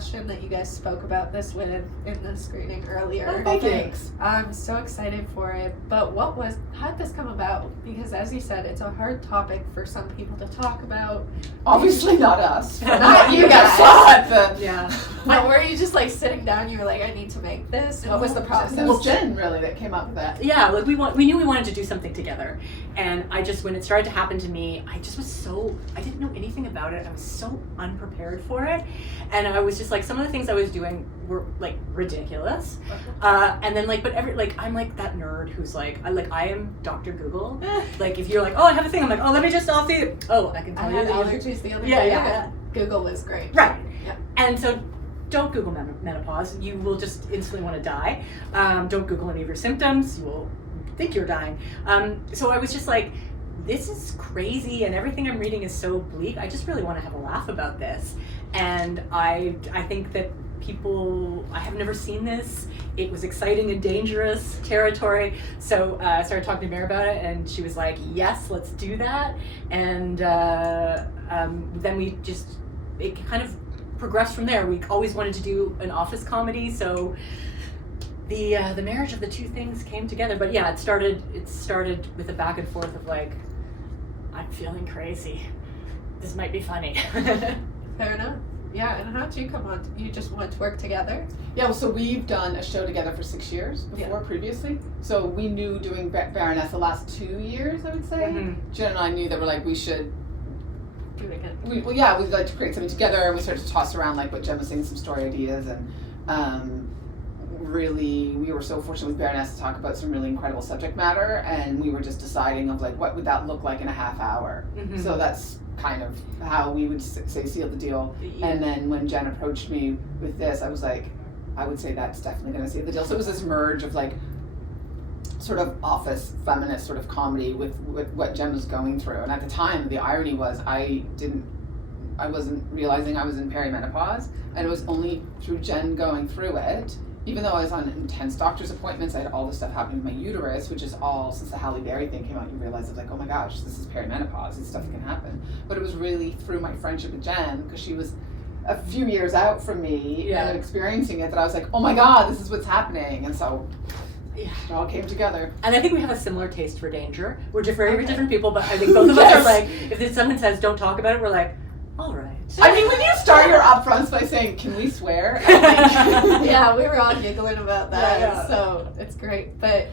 question that you guys spoke about this with in the screening earlier. Oh, thanks. I'm so excited for it. But how did this come about? Because as you said, it's a hard topic for some people to talk about. Obviously not us. Not you guys. Yeah. But were you just like sitting down, you were like, I need to make this? What was the process? It was Jen really that came up with that. Yeah, like we knew we wanted to do something together. And when it started to happen to me, I didn't know anything about it. I was so unprepared for it. And I was just like, some of the things I was doing were like ridiculous. And then I'm like that nerd who's like, I am Dr. Google. Like if you're like, oh, I have a thing, I'm like, oh, let me just see it. Oh, I can tell I you. had allergies the other day. Yeah. Google was great. Right. Yeah. And so don't Google menopause. You will just instantly want to die. Don't Google any of your symptoms. You will think you're dying. So I was just like, this is crazy and everything I'm reading is so bleak. I just really want to have a laugh about this. And I think that I have never seen this. It was exciting and dangerous territory. So I started talking to Mary about it and she was like, yes, let's do that. And then it kind of progressed from there. We always wanted to do an office comedy, so the marriage of the two things came together. But yeah, it started with a back and forth of like, I'm feeling crazy. This might be funny. Fair enough. Yeah, and how did you come on? You just want to work together? Yeah, well, so we've done a show together for 6 years previously. So we knew doing Baroness the last 2 years, I would say. Mm-hmm. Jen and I knew that we're like, we should do it again. We'd like to create something together, and we started to toss around like what Jen was saying, some story ideas, and really we were so fortunate with Baroness to talk about some really incredible subject matter, and we were just deciding of like what would that look like in a half hour. Mm-hmm. So that's kind of how we would say seal the deal. Yeah. And then when Jen approached me with this, I was like, I would say that's definitely going to seal the deal. So it was this merge of like sort of office feminist sort of comedy with what Jen was going through. And at the time, the irony was I wasn't realizing I was in perimenopause, and it was only through Jen going through it, even though I was on intense doctor's appointments, I had all this stuff happening with my uterus, which is all, since the Halle Berry thing came out, you realize it's like, oh my gosh, this is perimenopause, this stuff can happen. But it was really through my friendship with Jen, because she was a few years out from me and experiencing it, that I was like, oh my God, this is what's happening. And so it all came together. And I think we have a similar taste for danger. We're very different people, but I think both of us are like, if someone says don't talk about it, we're like, all right. I mean, when you start your upfronts by saying, can we swear? Yeah, we were all giggling about that, so it's great. But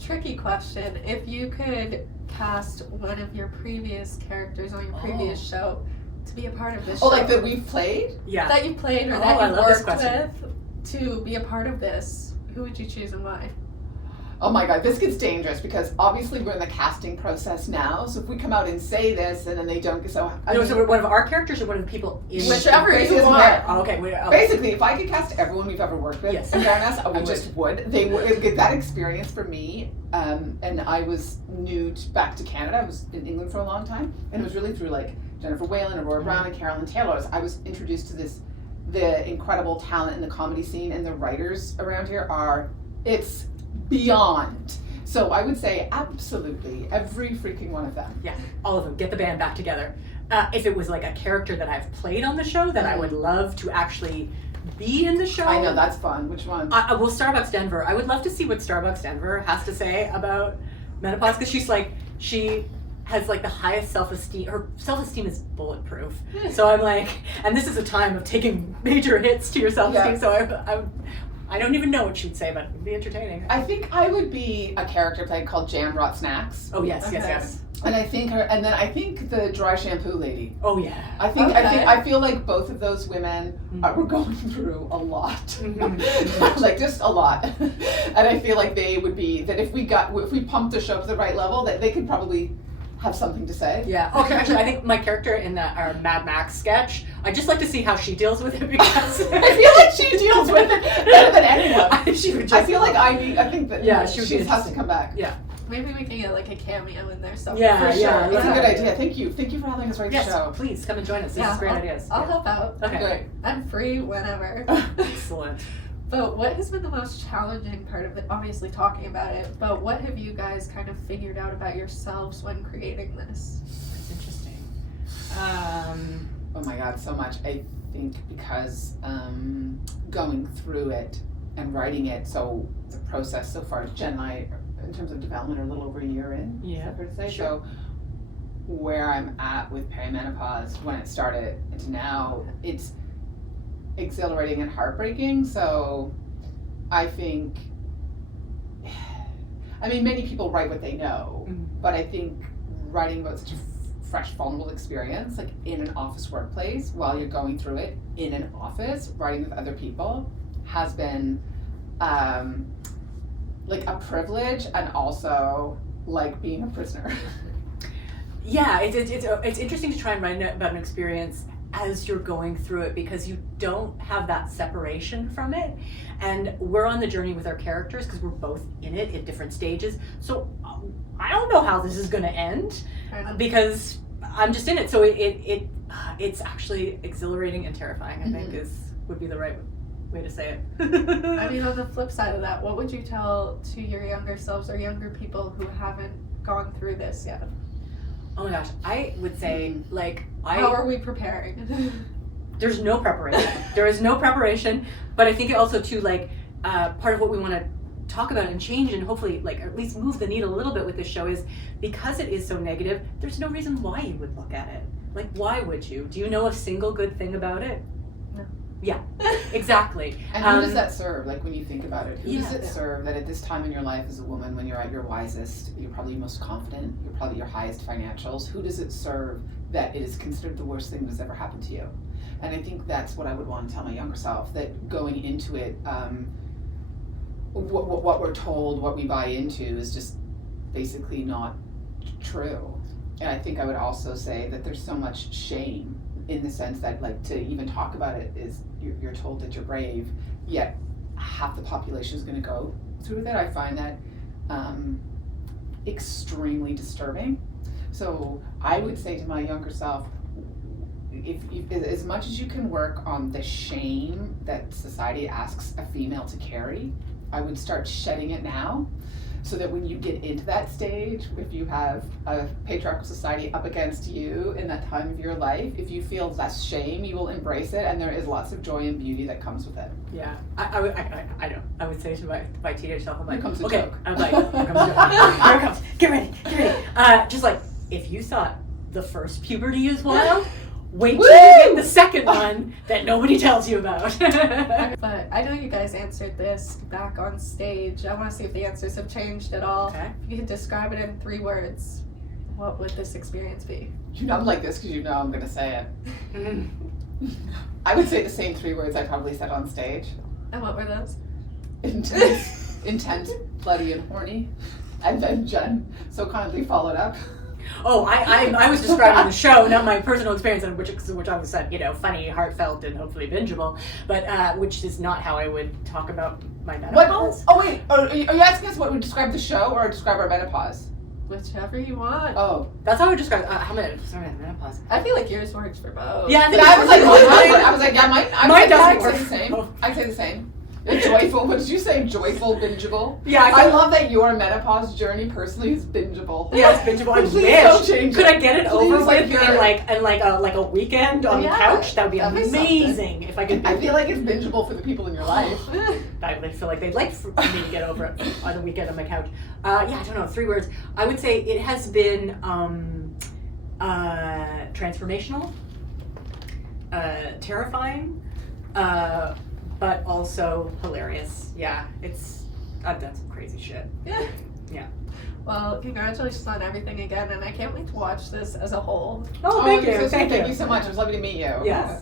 tricky question, if you could cast one of your previous characters on your previous show to be a part of this show. Oh, like that we've played? Yeah. That you played or that you worked with to be a part of this, who would you choose and why? Oh my God, this gets dangerous because obviously we're in the casting process now. So if we come out and say this and then they don't, so one of our characters or one of the people in whichever you want. Oh, okay. Basically, if I could cast everyone we've ever worked with in Baroness, I would. They would get that experience for me. And I was new back to Canada. I was in England for a long time, and it was really through like Jennifer Whalen, Aurora Brown, and Carolyn Taylor. I was introduced to the incredible talent in the comedy scene, and the writers around here it's beyond. So I would say absolutely every freaking one of them. Yeah, all of them. Get the band back together. If it was like a character that I've played on the show that I would love to actually be in the show. I know, that's fun. Which one? Well, Starbucks Denver. I would love to see what Starbucks Denver has to say about menopause, because she has like the highest self-esteem. Her self-esteem is bulletproof. So I'm like, and this is a time of taking major hits to your self-esteem. So I don't even know what she'd say, but it'd be entertaining. I think I would be a character played called Jam Brought Snacks. Oh yes, yes. And I think the dry shampoo lady. Oh yeah. I feel like both of those women were going through a lot, like just a lot. And I feel like they would be that if we pumped the show to the right level, that they could probably have something to say. Yeah. Okay. Actually, I think my character in our Mad Max sketch, I just like to see how she deals with it, because I feel like she deals with it better than anyone. I think she would. I think that she has to come back. Yeah. Maybe we can get like a cameo in there somewhere. Yeah, for sure. That's a good idea. Thank you for having us write the show. Yes, please come and join us. This is great ideas. I'll help out. Okay. Great. I'm free whenever. Excellent. But what has been the most challenging part of it? Obviously talking about it, but what have you guys kind of figured out about yourselves when creating this? That's interesting. Oh my God, so much. I think because going through it and writing it, so the process so far, Jen and I, in terms of development, are a little over a year in. Yeah, is that fair to say? sure. So where I'm at with perimenopause, when it started to now, it's exhilarating and heartbreaking. So I think, I mean, many people write what they know, but I think writing about such a fresh, vulnerable experience, like in an office workplace, while you're going through it in an office, writing with other people, has been like a privilege, and also like being a prisoner. Yeah, it's interesting to try and write about an experience as you're going through it, because you don't have that separation from it, and we're on the journey with our characters because we're both in it at different stages. So I don't know how this is going to end because I'm just in it. So it's actually exhilarating and terrifying, I think would be the right way to say it. I mean, on the flip side of that, what would you tell to your younger selves or younger people who haven't gone through this yet? Oh my gosh, I would say, like, how are we preparing? There's no preparation. There is no preparation, but I think it also too, like, part of what we want to talk about and change and hopefully, like, at least move the needle a little bit with this show is, because it is so negative, there's no reason why you would look at it. Like, why would you? Do you know a single good thing about it? No. Yeah, exactly. And who does that serve? Like, when you think about it, who does it Yeah. serve that at this time in your life as a woman, when you're at your wisest, you're probably most confident, you're probably your highest financials, who does it serve that it is considered the worst thing that's ever happened to you? And I think that's what I would want to tell my younger self, that going into it, what we're told, what we buy into is just basically not true. And I think I would also say that there's so much shame in the sense that, like, to even talk about it is you're told that you're brave, yet half the population is going to go through that. I find that extremely disturbing. So I would say to my younger self, if as much as you can work on the shame that society asks a female to carry, I would start shedding it now, so that when you get into that stage, if you have a patriarchal society up against you in that time of your life, if you feel less shame, you will embrace it, and there is lots of joy and beauty that comes with it. Yeah, I know. I would say to my teenage self, I'm like, Here comes the okay, joke. I'm like, here comes the joke. Here it comes. Get ready. Just like, if you thought the first puberty is wild, wait till you get the second one that nobody tells you about. But I know you guys answered this back on stage. I want to see if the answers have changed at all. Okay. If you could describe it in 3 words, what would this experience be? You know I'm like this because you know I'm going to say it. I would say the same 3 words I probably said on stage. And what were those? Intense, bloody, and horny. And then Jen so kindly followed up. Oh, I was describing the show, not my personal experience, which I was said, funny, heartfelt, and hopefully bingeable, but which is not how I would talk about my menopause. Oh wait, are you asking us what would describe the show or describe our menopause? Whichever you want. Oh, that's how I would describe how many. Sorry, menopause. I feel like yours works for both. Yeah, but I was like, yeah, mine doesn't I'd work. say the same. I'd say the same. Joyful. What did you say? Joyful, bingeable. Yeah, I love that your menopause journey personally is bingeable. Yeah, it's bingeable. I wish. Could I get it over with in like a weekend on the couch? That would be amazing. If I could. I feel like it's bingeable for the people in your life. I feel like they'd like for me to get over it on the weekend on my couch. Yeah, I don't know. 3 words. I would say it has been transformational, terrifying. But also hilarious. Yeah, I've done some crazy shit. Yeah. Well, congratulations on everything again, and I can't wait to watch this as a whole. Oh, thank you. Thank you so much. It was lovely to meet you. Yes.